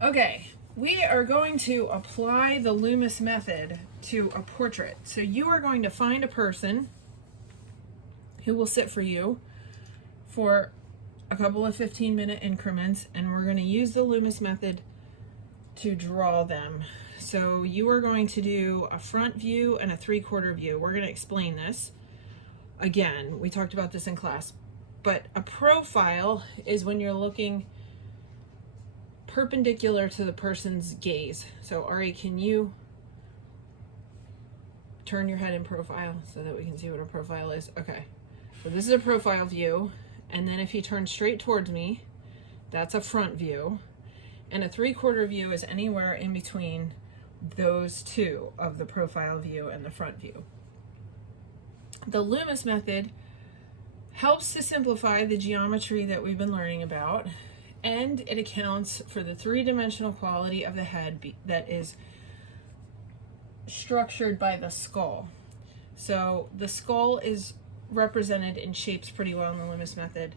Okay, we are going to apply the Loomis method to a portrait. So you are going to find a person who will sit for you for a couple of 15-minute increments, and we're going to use the Loomis method to draw them. So you are going to do a front view and a 3/4 view. We're going to explain this. Again, we talked about this in class, but a profile is when you're looking perpendicular to the person's gaze. So Ari, can you turn your head in profile so that we can see what a profile is? Okay, so this is a profile view, and then if you turn straight towards me, that's a front view, and a 3/4 view is anywhere in between those two of the profile view and the front view. The Loomis method helps to simplify the geometry that we've been learning about, and it accounts for the three-dimensional quality of the head that is structured by the skull. So the skull is represented in shapes pretty well in the Loomis method,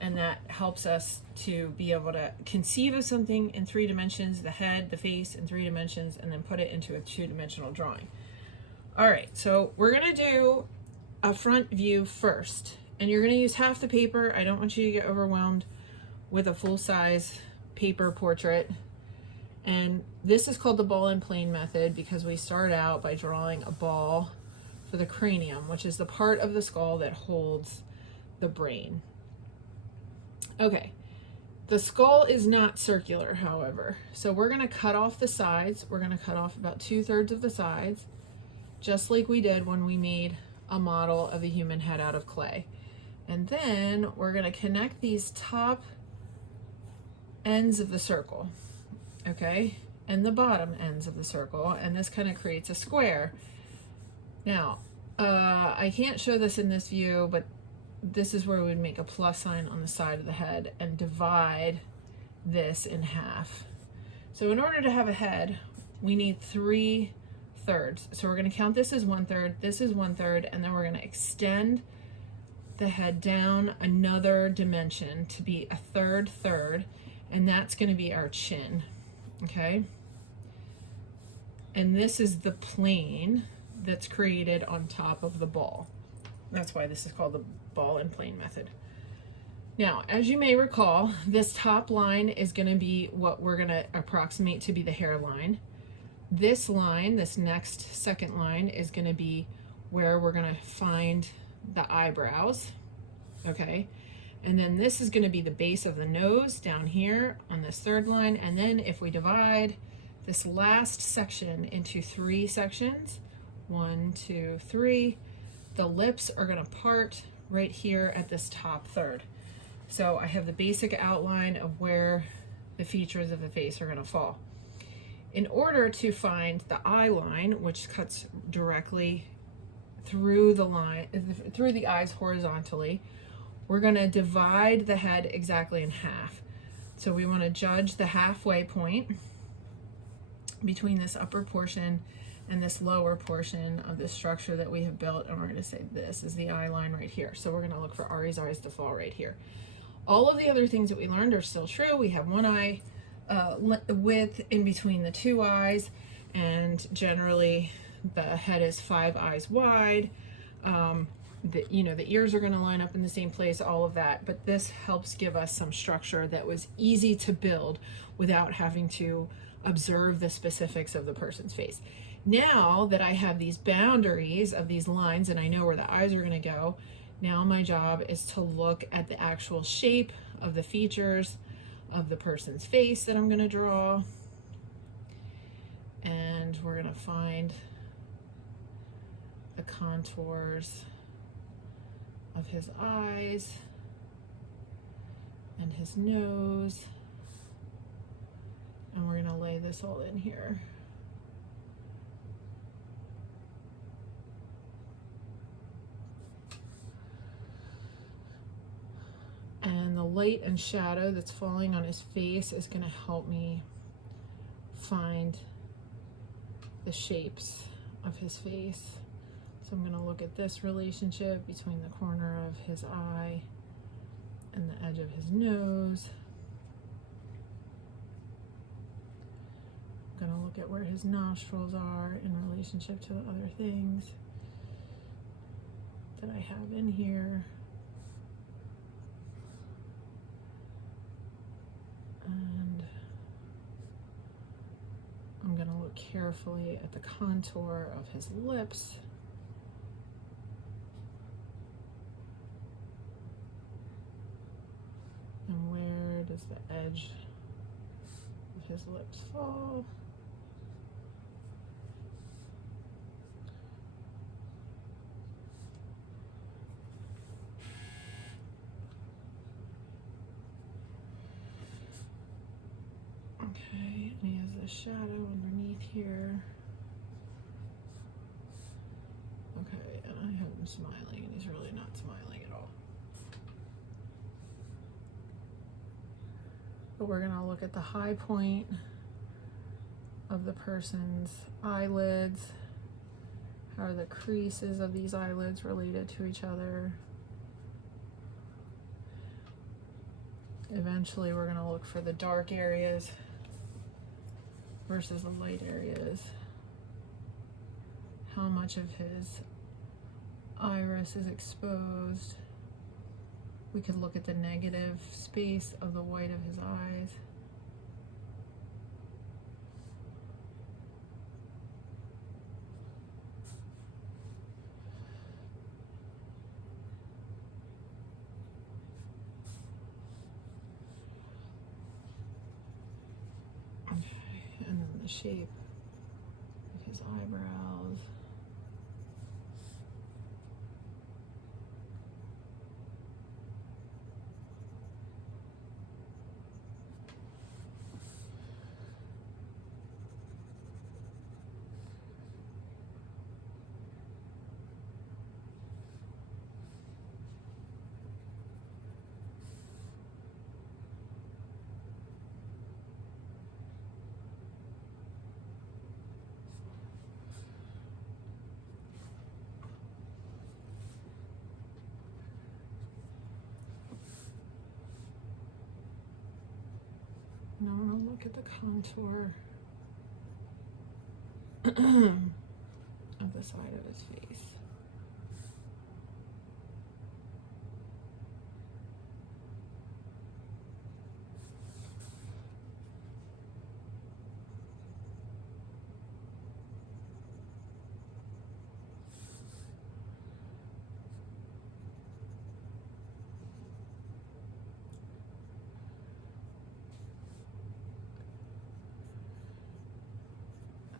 and that helps us to be able to conceive of something in 3 dimensions, the head, the face in 3 dimensions, and then put it into a 2-dimensional drawing. All right, so we're gonna do a front view first, and you're gonna use half the paper. I don't want you to get overwhelmed with a full-size paper portrait. And this is called the ball and plane method because we start out by drawing a ball for the cranium, which is the part of the skull that holds the brain. Okay, the skull is not circular, however, so we're going to cut off the sides. We're going to cut off about 2/3 of the sides, just like we did when we made a model of a human head out of clay. And then we're going to connect these top ends of the circle, okay, and the bottom ends of the circle, and this kind of creates a square. Now, I can't show this in this view, but this is where we would make a plus sign on the side of the head and divide this in half. So in order to have a head, we need 3/3. So we're going to count this as 1/3, this is 1/3, and then we're going to extend the head down another dimension to be a third, and that's going to be our chin, okay? And this is the plane that's created on top of the ball. That's why this is called the ball and plane method. Now, as you may recall, this top line is going to be what we're going to approximate to be the hairline. This line, this next second line, is going to be where we're going to find the eyebrows, okay? And then this is going to be the base of the nose down here on this third line. And then if we divide this last section into 3 sections, 1, 2, 3, the lips are going to part right here at this top third. So I have the basic outline of where the features of the face are going to fall. In order to find the eye line, which cuts directly through the line, through the eyes horizontally, we're going to divide the head exactly in half. So we want to judge the halfway point between this upper portion and this lower portion of the structure that we have built, and we're going to say this is the eye line right here. So we're going to look for Ari's eyes to fall right here. All of the other things that we learned are still true. We have 1 eye width in between the 2 eyes, and generally the head is 5 eyes wide. The ears are going to line up in the same place, all of that, but this helps give us some structure that was easy to build without having to observe the specifics of the person's face. Now that I have these boundaries of these lines and I know where the eyes are going to go, now my job is to look at the actual shape of the features of the person's face that I'm going to draw, and we're going to find the contours of his eyes and his nose, and we're going to lay this all in here. And the light and shadow that's falling on his face is going to help me find the shapes of his face. So I'm going to look at this relationship between the corner of his eye and the edge of his nose. I'm going to look at where his nostrils are in relationship to the other things that I have in here. And I'm going to look carefully at the contour of his lips. And where does the edge of his lips fall? Okay, and he has the shadow underneath here. Okay, and I have him smiling, and he's really not smiling at all. But we're gonna look at the high point of the person's eyelids. How are the creases of these eyelids related to each other? Eventually, we're gonna look for the dark areas versus the light areas. How much of his iris is exposed. We could look at the negative space of the white of his eyes. Okay, and then the shape of his eyebrows. Now I'm going to look at the contour of the side of his face.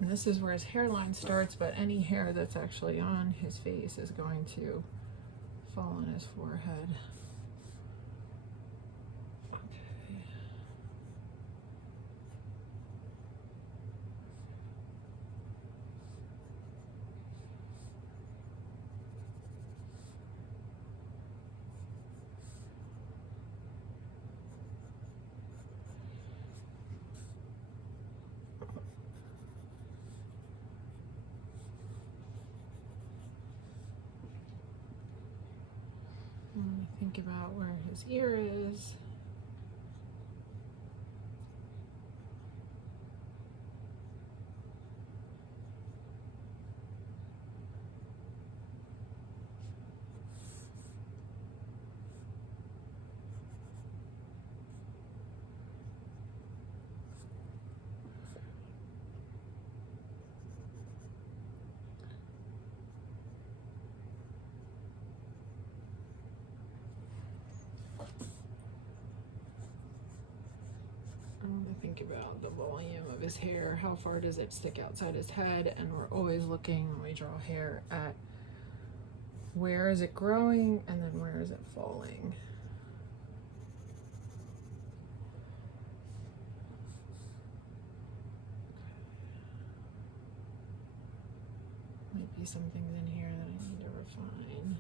And this is where his hairline starts, but any hair that's actually on his face is going to fall on his forehead. Okay. Think about where his ear is. Think about the volume of his hair. How far does it stick outside his head? And we're always looking when we draw hair at where is it growing and then where is it falling. Might be some things in here that I need to refine.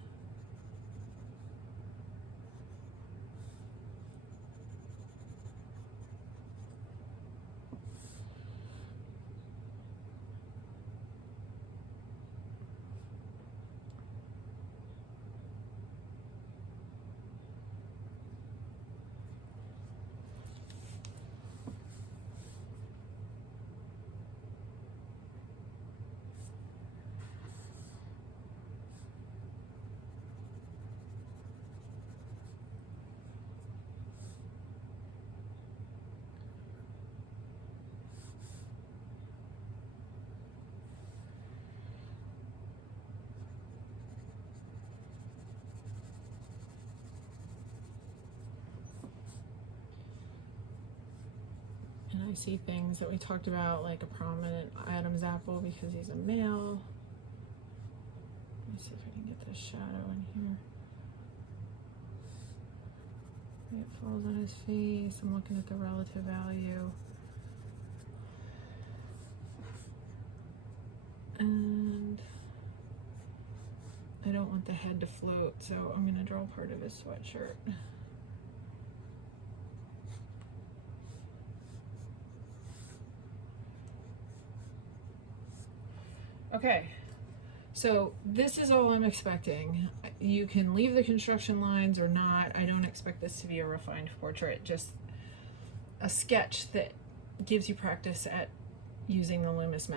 And I see things that we talked about, like a prominent Adam's apple because he's a male. Let me see if I can get this shadow in here. It falls on his face. I'm looking at the relative value. And I don't want the head to float, so I'm going to draw part of his sweatshirt. Okay, so this is all I'm expecting. You can leave the construction lines or not. I don't expect this to be a refined portrait, just a sketch that gives you practice at using the Loomis method.